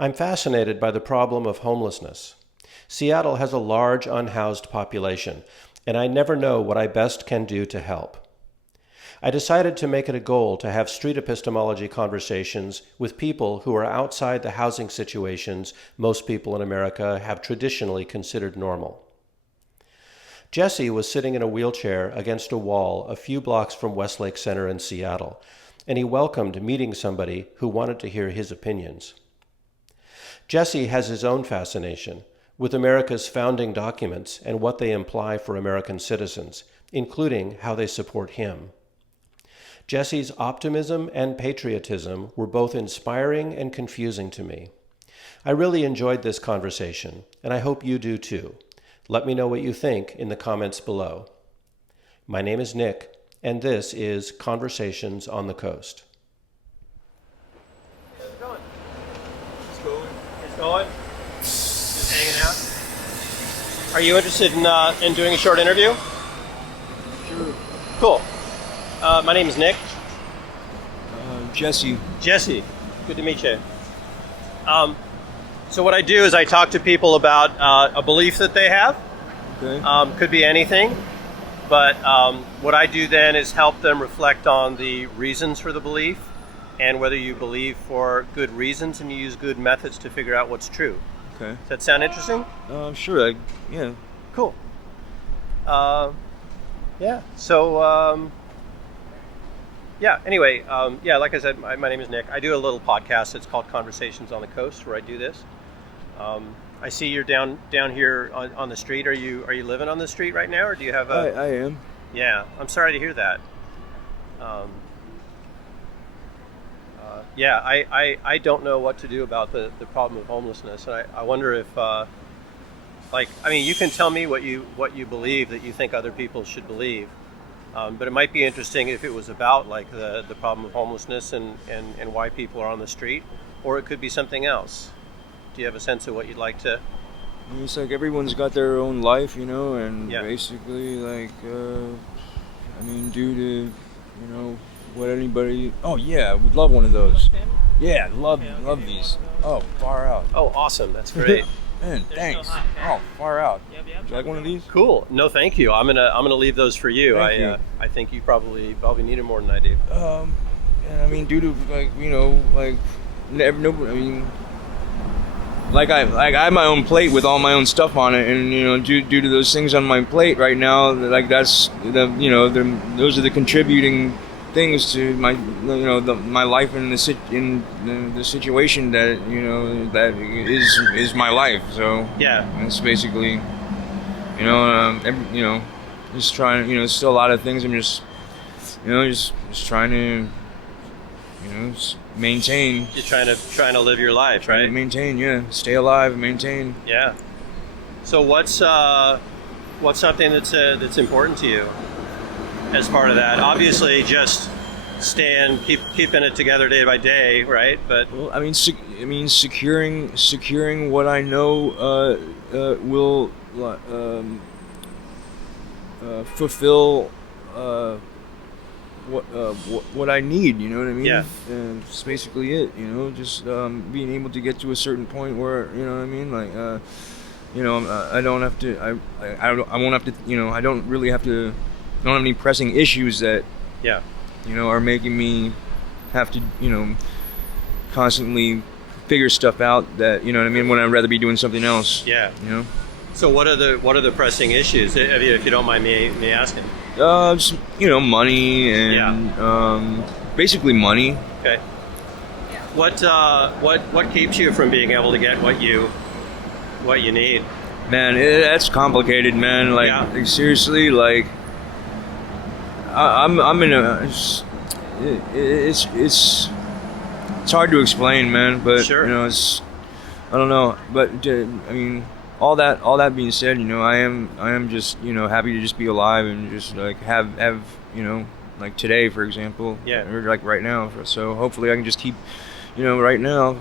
I'm fascinated by the problem of homelessness. Seattle has a large unhoused population, and I never know what I best can do to help. I decided to make it a goal to have street epistemology conversations with people who are outside the housing situations most people in America have traditionally considered normal. Jesse was sitting in a wheelchair against a wall a few blocks from Westlake Center in Seattle, and he welcomed meeting somebody who wanted to hear his opinions. Jesse has his own fascination with America's founding documents and what they imply for American citizens, including how they support him. Jesse's optimism and patriotism were both inspiring and confusing to me. I really enjoyed this conversation, and I hope you do too. Let me know what you think in the comments below. My name is Nick, and this is Conversations on the Coast. How's it going? It's going. It's going? Just hanging out? Are you interested in doing a short interview? Sure. Cool. My name is Nick. Jesse. Jesse. Good to meet you. So what I do is I talk to people about a belief that they have. Okay. Could be anything. But what I do then is help them reflect on the reasons for the belief and whether you believe for good reasons and you use good methods to figure out what's true. Okay. Does that sound interesting? Sure. Yeah. Cool. Yeah. So, anyway, like I said, my name is Nick. I do a little podcast. It's called Conversations on the Coast, where I do this. I see you're down here on the street. Are you living on the street right now, or do you have a... I am. Yeah. I'm sorry to hear that. I don't know what to do about the problem of homelessness. And I wonder if, you can tell me what you believe that you think other people should believe. But it might be interesting if it was about like the problem of homelessness and why people are on the street, or it could be something else. Do you have a sense of what you'd like to? It's like everyone's got their own life, and Yeah. basically, due to, what anybody. Oh yeah, I would love one of those. Yeah, love these. Oh, far out. Oh, awesome! That's great. Man, thanks. Oh, far out. Would you like one of these? Cool. No, thank you. I'm gonna leave those for you. Thank you. I think you probably need it more than I do. Due to I have my own plate with all my own stuff on it, and due to those things on my plate right now, those are the contributing things to my my life in the situation that that is my life. So Yeah. it's basically just trying. There's still a lot of things I'm just trying to maintain. You're trying to live your life, Trying right? to maintain, stay alive, maintain. Yeah. So what's something that's important to you as part of that? Obviously, just keeping it together day by day, right? But Well, securing what I know will fulfill what I need. You know what I mean? Yeah. And that's basically it. Just being able to get to a certain point where I don't have to. I won't have to. I don't really have to. I don't have any pressing issues that yeah. are making me have to constantly figure stuff out that when I'd rather be doing something else. Yeah. So what are the pressing issues, if you don't mind me asking? Just money and basically money. Okay. What keeps you from being able to get what you need? Man, that's complicated, man. Like seriously, I'm in a. It's hard to explain, man. But Sure. I don't know. But all that being said, I am just happy to just be alive and just have today, for example. Yeah. Or right now. So hopefully I can just keep right now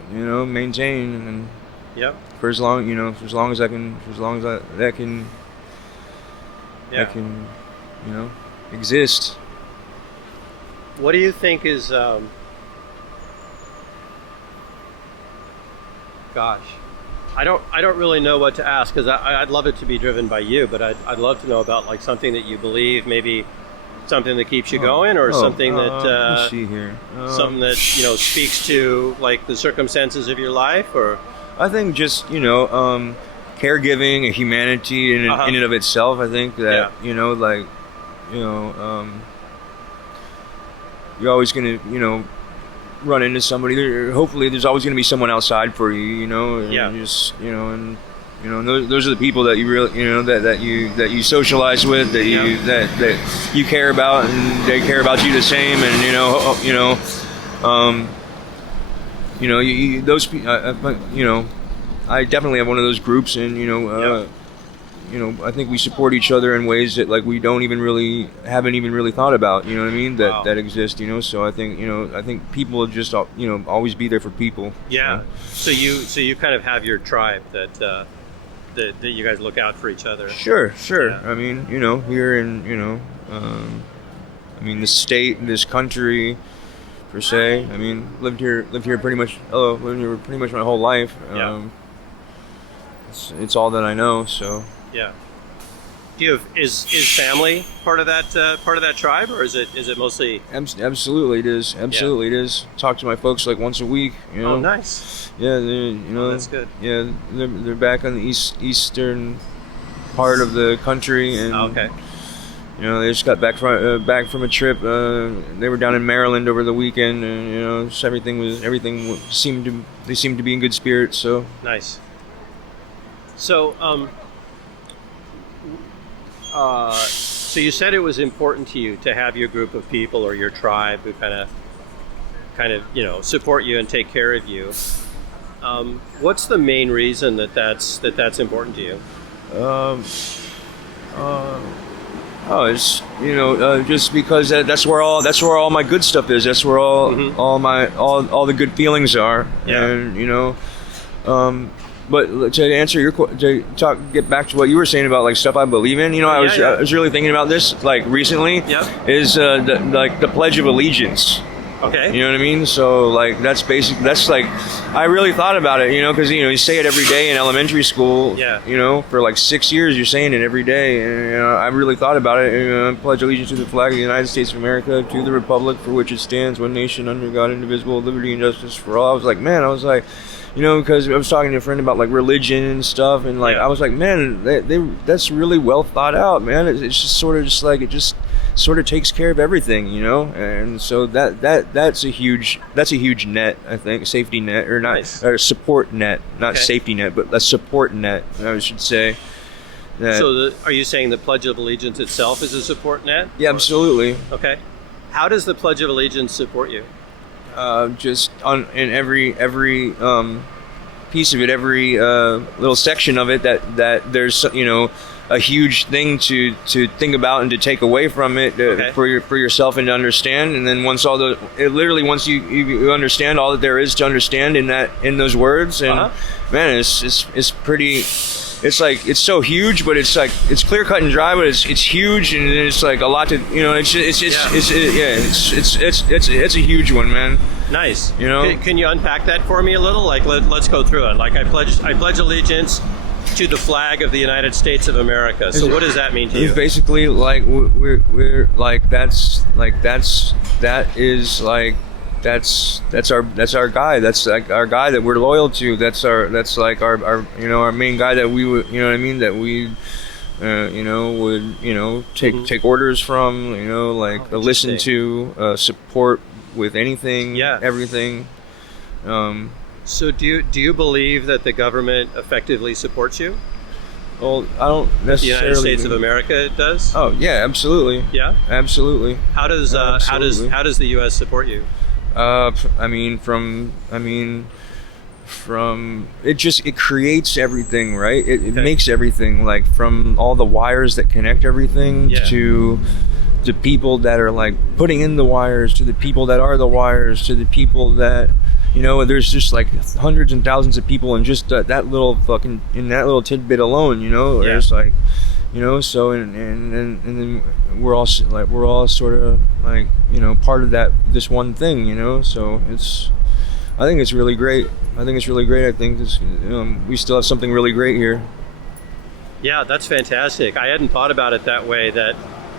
maintain and Yep. for as long as I can that can exist. What do you think is Gosh, I don't really know what to ask, because I'd love it to be driven by you, but I'd love to know about like something that you believe, maybe something that keeps you going, or something that let's see here. something that speaks to like the circumstances of your life, or I think just caregiving, humanity in and of itself. I think that you're always gonna run into somebody. Hopefully, there's always gonna be someone outside for you. And those are the people that you really that you socialize with, that you care about, and they care about you the same. And those people. I definitely have one of those groups, and I think we support each other in ways that like we haven't even really thought about. You know what I mean? That exist. So I think people just always be there for people. Yeah. So you kind of have your tribe that you guys look out for each other. Sure. Yeah. I mean, here in the state, this country, per se. I mean, lived here pretty much my whole life. It's all that I know. So yeah. Do you have is family part of that tribe, or is it mostly? Absolutely, it is. Absolutely, it is. Talk to my folks like once a week. Oh, nice. Yeah, that's good. Yeah, they're back on the eastern part of the country, and okay. They just got back from a trip. They were down in Maryland over the weekend, and just everything seemed to be in good spirits. So nice. So so you said it was important to you to have your group of people or your tribe who kind of support you and take care of you. What's the main reason that's important to you? It's just because that's where all my good stuff is. That's where all the good feelings are. Yeah. And but to answer your get back to what you were saying about like stuff I believe in. I was really thinking about this like recently. Yep. Is the Pledge of Allegiance. Okay. You know what I mean? So like that's like I really thought about it, because you say it every day in elementary school. Yeah. For like 6 years you're saying it every day, and I really thought about it. Pledge allegiance to the flag of the United States of America, to the republic for which it stands, one nation under God, indivisible, liberty and justice for all. I was like, because I was talking to a friend about like religion and stuff, and like I was like, man, that's really well thought out, man. It's just sort of takes care of everything, and so that's a huge net, I think, safety net, or not, nice. Or support net, not okay. safety net, but a support net, I should say. So are you saying the Pledge of Allegiance itself is a support net? Yeah, absolutely. Okay. How does the Pledge of Allegiance support you? Just in every piece of it, every little section of it, that there's a huge thing to think about and to take away from it for yourself and to understand. And then once you understand all that there is to understand in those words, and man, it's pretty. It's like it's so huge, but it's like it's clear cut and dry, but it's huge, and it's like a lot to it's a huge one, man. Nice. Can you unpack that for me a little? Like let's go through it. Like I pledge allegiance to the flag of the United States of America. So what does that mean to you? It's basically like we're like that's our guy. That's like our guy that we're loyal to. That's like our main guy that we would that we would take orders from, listen to, support with anything, everything. So do you believe that the government effectively supports you? Well, I don't necessarily. The United States of America does? Oh yeah, absolutely. Yeah, absolutely. How does the U.S. support you? From it creates everything, right? It makes everything, like from all the wires that connect everything to the people that are like putting in the wires, to the people that are the wires, to the people that there's just like hundreds and thousands of people in just that little tidbit alone, there's like so and then we're all sort of like part of this one thing, so it's I think it's really great. I think this, we still have something really great here. Yeah, that's fantastic. I hadn't thought about it that way, that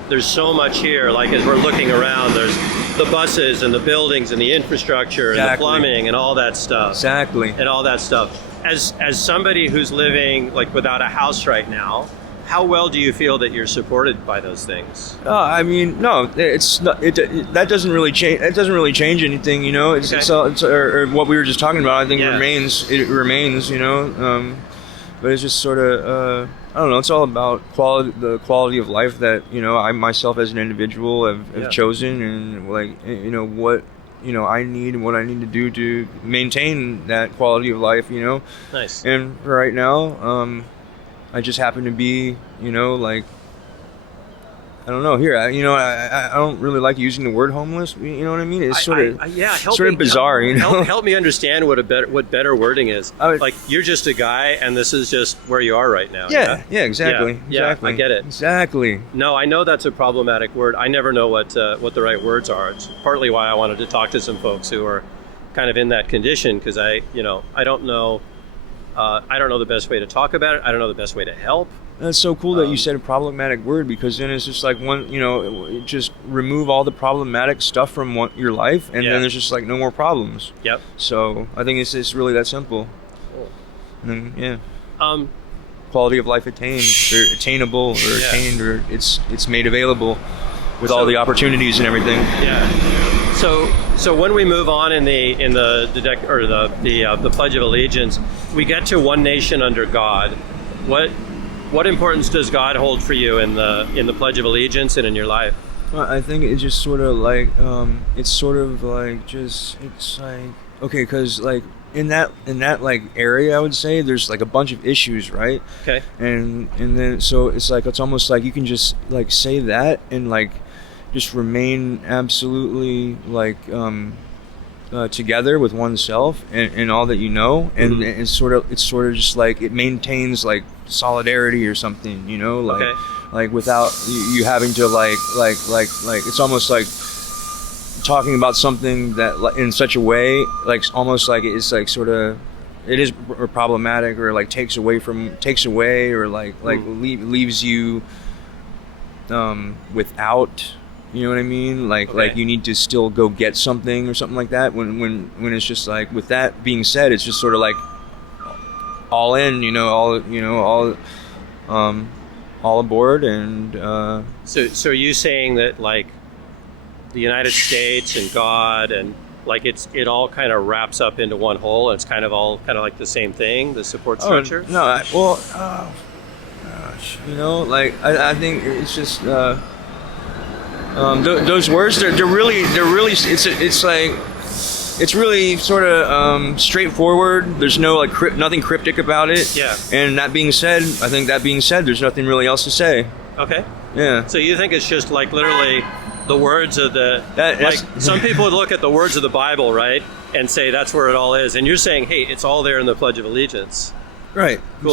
there's so much here. Like, as we're looking around, there's the buses and the buildings and the infrastructure and the plumbing and all that stuff. Exactly. And all that stuff. As somebody who's living like without a house right now, how well do you feel that you're supported by those things? I mean, no, it's not. That doesn't really change. It doesn't really change anything, you know. Or what we were just talking about. I think remains. It remains, you know. But it's just sort of. I don't know. It's all about the quality of life that, you know, I myself as an individual have chosen, and like, you know, what, you know, I need and what I need to do to maintain that quality of life, you know. Nice. And for right now, I just happen to be, you know, like, I don't know. Here, I don't really like using the word homeless. You know what I mean? It's sort of bizarre. You know, help me understand what better wording is. Like, you're just a guy, and this is just where you are right now. Yeah, exactly. Yeah, I get it. Exactly. No, I know that's a problematic word. I never know what the right words are. It's partly why I wanted to talk to some folks who are kind of in that condition, because I don't know. I don't know the best way to talk about it. I don't know the best way to help. That's so cool that you said a problematic word, because then it's just like just remove all the problematic stuff from your life, and then there's just like no more problems. Yep. So I think it's really that simple. Cool. And quality of life attainable, or attained, or it's made available with all the opportunities and everything. Yeah. So when we move on in the Pledge of Allegiance, we get to one nation under God. What importance does God hold for you in the Pledge of Allegiance and in your life? Well, I think it's just sort of like okay, because like in that like area, I would say there's like a bunch of issues, right? Okay. And then so it's almost like you can just like say that and like just remain absolutely like together with oneself and all that you know, and it's sort of just like it maintains like solidarity or something, you know, like like without you having to like it's almost like talking about something that in such a way, like almost like it's like sort of it is problematic, or like takes away or like leaves you without, you know what I mean? Like you need to still go get something or something like that. When it's just like, with that being said, it's just sort of like all in, all aboard. And so are you saying that like the United States and God and like it all kind of wraps up into one whole, and it's kind of all kind of like the same thing, the support structure? I think it's just those words, they're really it's really sort of straightforward. There's no like nothing cryptic about it. Yeah. And that being said, there's nothing really else to say. Okay. Yeah. So you think it's just like literally the words of some people would look at the words of the Bible, right, and say that's where it all is, and you're saying, hey, it's all there in the Pledge of Allegiance. Right. Cool.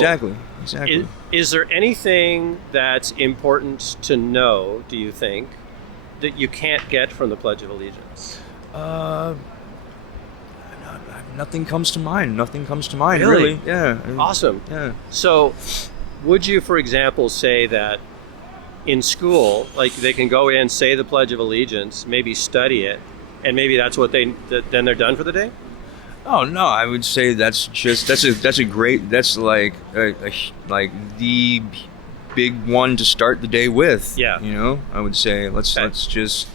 Exactly. Is there anything that's important to know, do you think, that you can't get from the Pledge of Allegiance? Nothing comes to mind. Really? Yeah. Awesome. Yeah. So, would you, for example, say that in school, like they can go in, say the Pledge of Allegiance, maybe study it, and maybe that's what then they're done for the day? Oh no, I would say that's like the big one to start the day with. Yeah. You know, I would say let's just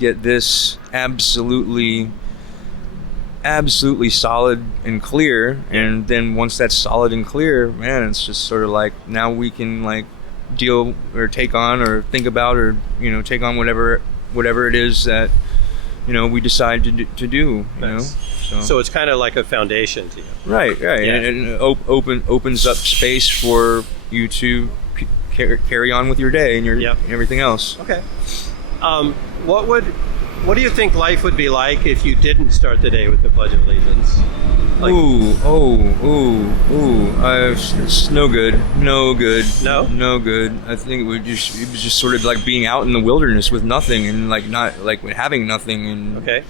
get this absolutely solid and clear, and then once that's solid and clear, man, it's just sort of like now we can like deal or take on or think about or take on whatever it is that we decide to do. Nice. So it's kind of like a foundation to you. Right. Yeah. And it opens up space for you to carry on with your day and and everything else. Okay. What do you think life would be like if you didn't start the day with the Pledge of Allegiance? Like, it's no good. No? No good. I think it was just sort of like being out in the wilderness with nothing and like not like having nothing, and okay. it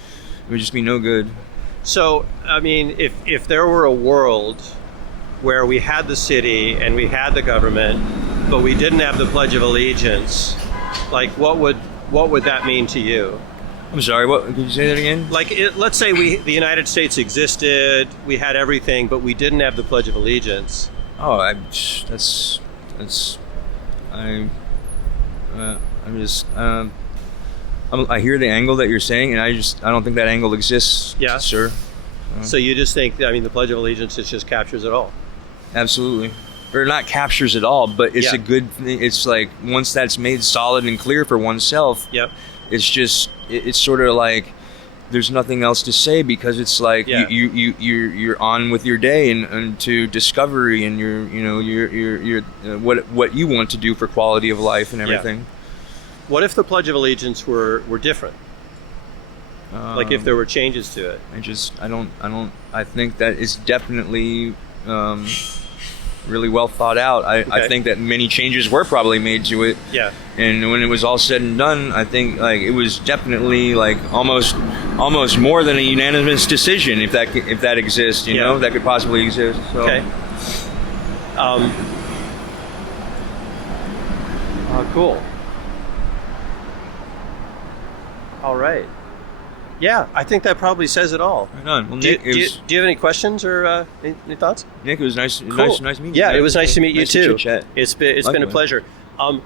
would just be no good. So, I mean, if there were a world where we had the city and we had the government, but we didn't have the Pledge of Allegiance, like what would that mean to you? I'm sorry, what? Could you say that again? Like, let's say the United States existed, we had everything, but we didn't have the Pledge of Allegiance. Oh, I'm just, I hear the angle that you're saying, and I don't think that angle exists, Yeah. sir. So you just think, I mean, the Pledge of Allegiance, it just captures it all. Absolutely. Or not captures it all, but it's Yeah. a good thing. It's like, once that's made solid and clear for oneself, Yep. it's just, it's sort of like, there's nothing else to say, because it's like, Yeah. you're on with your day and to discovery, and you're what you want to do for quality of life and everything. What if the Pledge of Allegiance were different? Like if there were changes to it? I think that is definitely really well thought out. I think that many changes were probably made to it. Yeah. And when it was all said and done, I think like it was definitely like almost more than a unanimous decision, if that exists, you know, that could possibly exist. So. Okay. Cool. All right. Yeah, I think that probably says it all. Right on. Well, Do Nick, you have any questions or any thoughts? Nick, it was nice. Cool. Nice meeting you. Yeah, it was nice to meet you Nice too. chit-chat. It's been a Likewise. pleasure.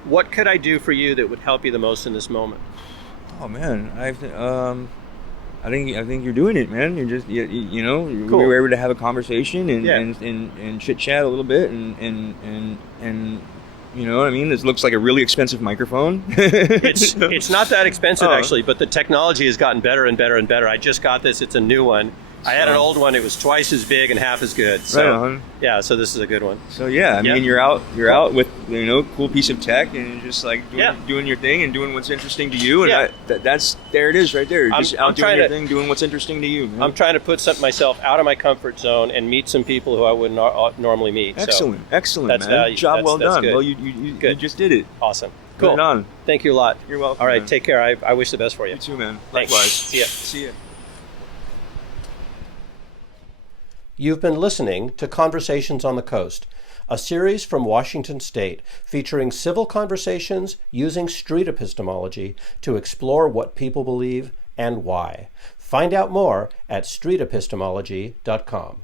What could I do for you that would help you the most in this moment? Oh man, I think you're doing it, man. You're just you know, Cool. we were able to have a conversation and Yeah. and chit chat a little bit and you know what I mean? This looks like a really expensive microphone. It's not that expensive Oh. actually, but the technology has gotten better and better and better. I just got this. It's a new one. I had an old one. It was twice as big and half as good. So, Right on. yeah, so this is a good one. So yeah, I mean, you're out with, you know, cool piece of tech, and you're just like doing your thing and doing what's interesting to you, and Yeah. that's there it is right there. You're just I'm out doing trying your to- thing, doing what's interesting to you. Man. I'm trying to put myself out of my comfort zone and meet some people who I wouldn't normally meet. Excellent, excellent, that's man. value. Job well That's done. good. Well, you Good. just did it. So, awesome. Cool. Right on. Thank you a lot. You're welcome. All right, man. take care. I wish the best for you. You too, man. Thanks. Likewise. See ya. See ya. You've been listening to Conversations on the Coast, a series from Washington State featuring civil conversations using street epistemology to explore what people believe and why. Find out more at streetepistemology.com.